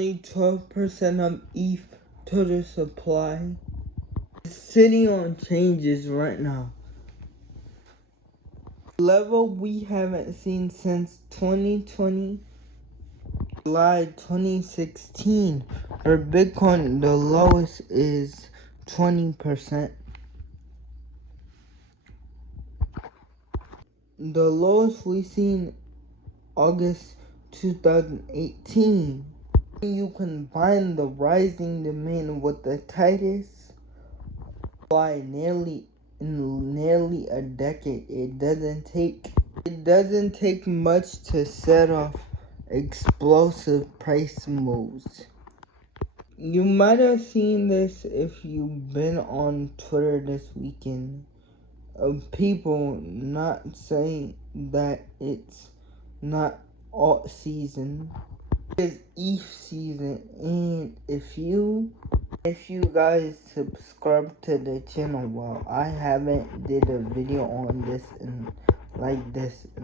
Only 12% of ETH total supply. It's sitting on changes right now. Level we haven't seen since 2020, July 2016. For Bitcoin, the lowest is 20%. The lowest we seen August 2018. You combine the rising demand with the tightest supply in nearly a decade. It doesn't take much to set off explosive price moves. You might have seen this if you've been on Twitter this weekend, of people not saying that it's not alt season. It's ETH season, and if you guys subscribe to the channel, well, I haven't did a video on this in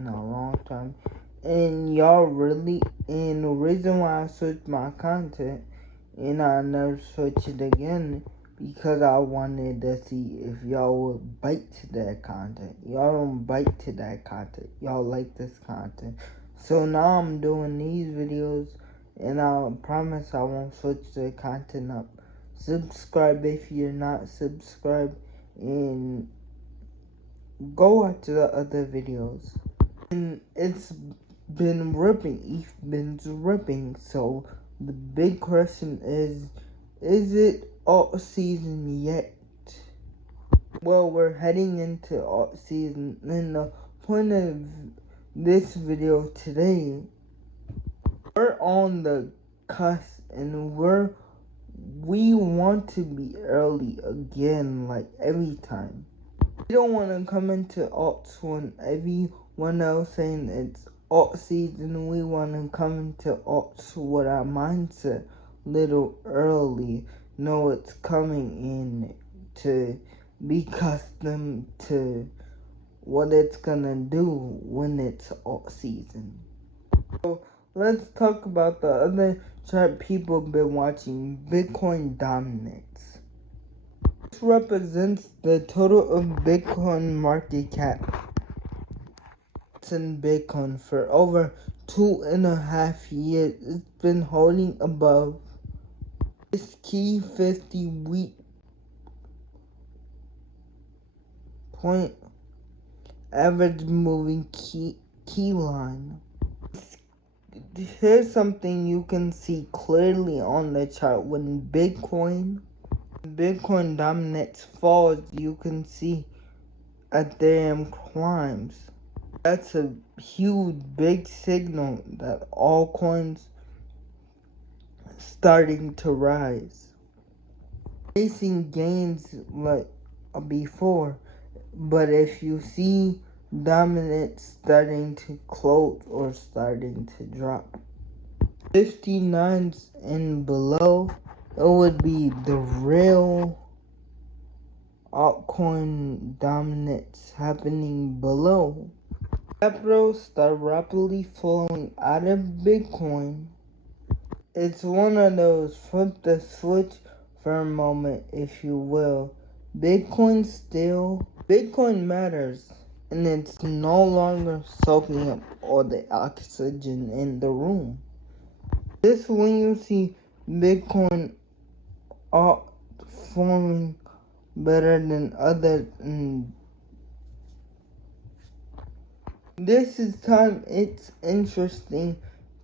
a long time, and the reason why I switched my content and I never switch it again, because I wanted to see if y'all would bite to that content. Y'all don't bite to that content. Y'all like this content. So now I'm doing these videos, and I promise I won't switch the content up. Subscribe if you're not subscribed, and go watch the other videos. And it's been ripping. ETH been ripping. So the big question is it alt season yet? Well, we're heading into alt season, and the point of this video today, we're on the cusp, and we want to be early again, like every time. We don't want to come into alts when everyone else saying it's alt season. We want to come into alts with our mindset little early, know it's coming in, to be accustomed to what it's gonna do when it's alt season. So let's talk about the other chart people have been watching, Bitcoin dominance. This represents the total of Bitcoin market cap in Bitcoin for over 2.5 years. It's been holding above this key 50-week point average moving key line. Here's something you can see clearly on the chart. When Bitcoin dominance falls, you can see Ethereum climbs. That's a huge, big signal that all coins starting to rise, facing gains like before. But if you see dominance starting to close or starting to drop, 59s and below, it would be the real altcoin dominance happening below. Capital start rapidly flowing out of Bitcoin. It's one of those flip the switch for a moment, if you will. Bitcoin matters, and it's no longer soaking up all the oxygen in the room. This when you see Bitcoin performing better than others, and this is time it's interesting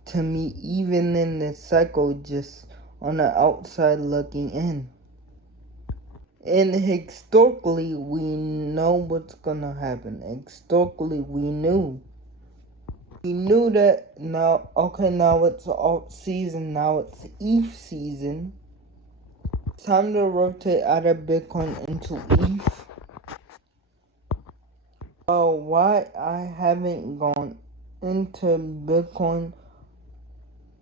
to me, even in the cycle, just on the outside looking in. And historically, we know what's gonna happen. Historically, we knew that now. Okay, now it's alt season. Now it's ETH season. It's time to rotate out of Bitcoin into ETH. Why I haven't gone into Bitcoin,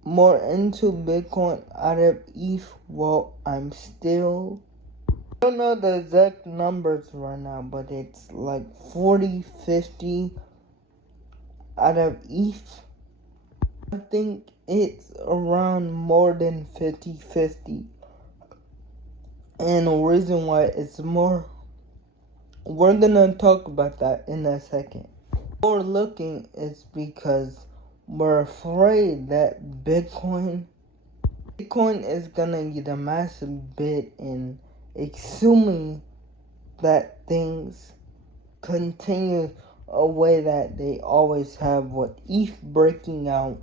more into Bitcoin out of ETH? Well, I don't know the exact numbers right now, but it's like 40-50 out of ETH. I think it's around more than 50-50. And the reason why it's more, we're gonna talk about that in a second. We're looking is because we're afraid that Bitcoin is gonna get a massive bid, and assuming that things continue a way that they always have, with ETH breaking out,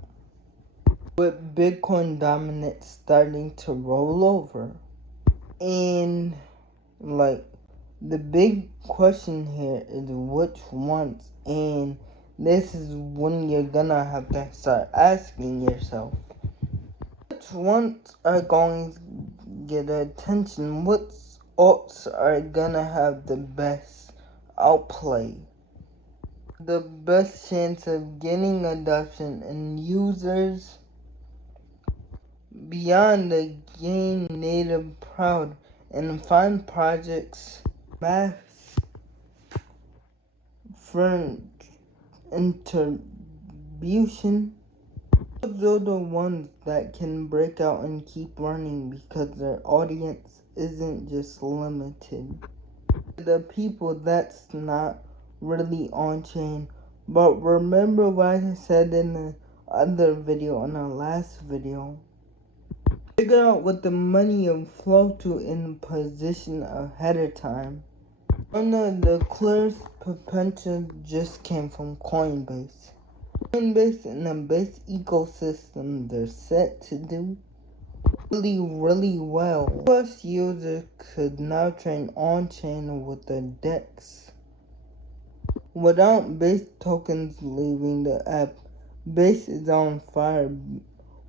with Bitcoin dominance starting to roll over. And like, the big question here is which ones, and this is when you're gonna have to start asking yourself, which ones are going to get attention, which alts are gonna have the best outplay, the best chance of getting adoption and users beyond the game native proud, and find projects mass for contribution. Those are the ones that can break out and keep learning because their audience isn't just limited to the people that's not really on chain. But remember what I said in the other video, in the last video. Figure out what the money will flow to in position ahead of time. One of the clearest potential just came from Coinbase. Coinbase and the base ecosystem, they're set to do really well. Plus, users could now train on-chain with the DEX without base tokens leaving the app. Base is on fire,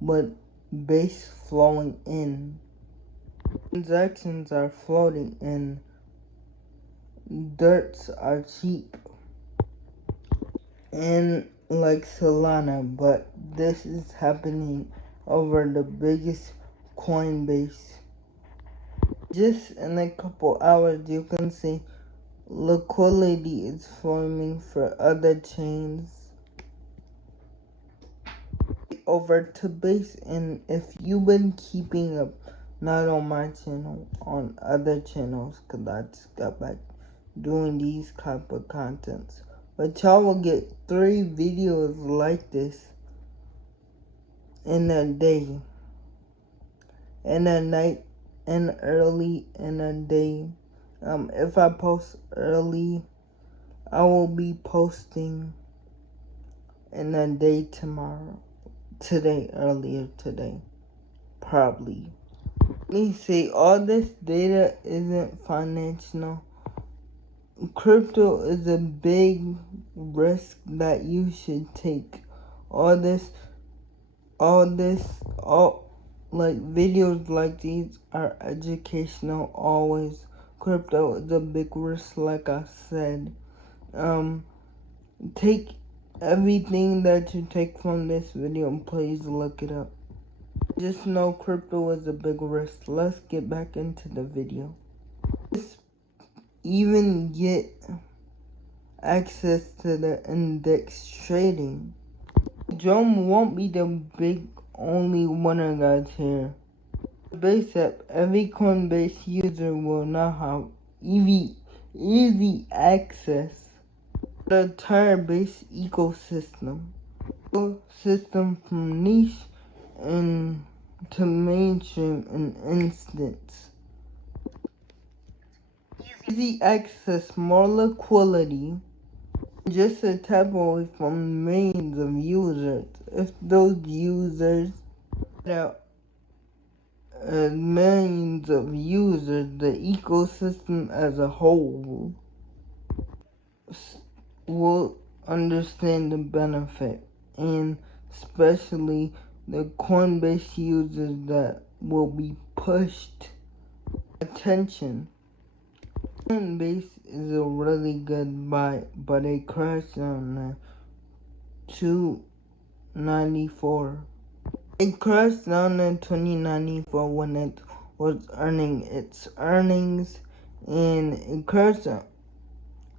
but base flowing in. Transactions are floating and dirts are cheap. And like Solana, but this is happening over the biggest Coinbase. Just in a couple hours, you can see liquidity is forming for other chains over to Base. And if you've been keeping up, not on my channel, on other channels, because I just got back doing these type of contents, but y'all will get 3 videos like this in a day, in a night, and early in a day. If I post early, I will be posting in a day tomorrow. Earlier today, probably. Let me say, all this data isn't financial. Crypto is a big risk that you should take. All like videos like these are educational always. Crypto is a big risk, like I said. Take everything that you take from this video and please look it up. Just know crypto is a big risk. Let's get back into the video. Let's even get access to the index trading. Jom won't be the big only winner, guys, here. Base app, every Coinbase user will now have easy access to the entire base ecosystem. System from niche and to mainstream in instance. Easy access, more liquidity, just a tap away from millions of users. If those users have millions of users, the ecosystem as a whole will understand the benefit, and especially the Coinbase users that will be pushed attention. Coinbase is a really good buy, but it crashed on 294. It crashed down in 2094 when it was earning its earnings, and it crashed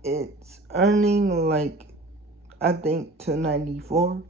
its earning like, I think, 294.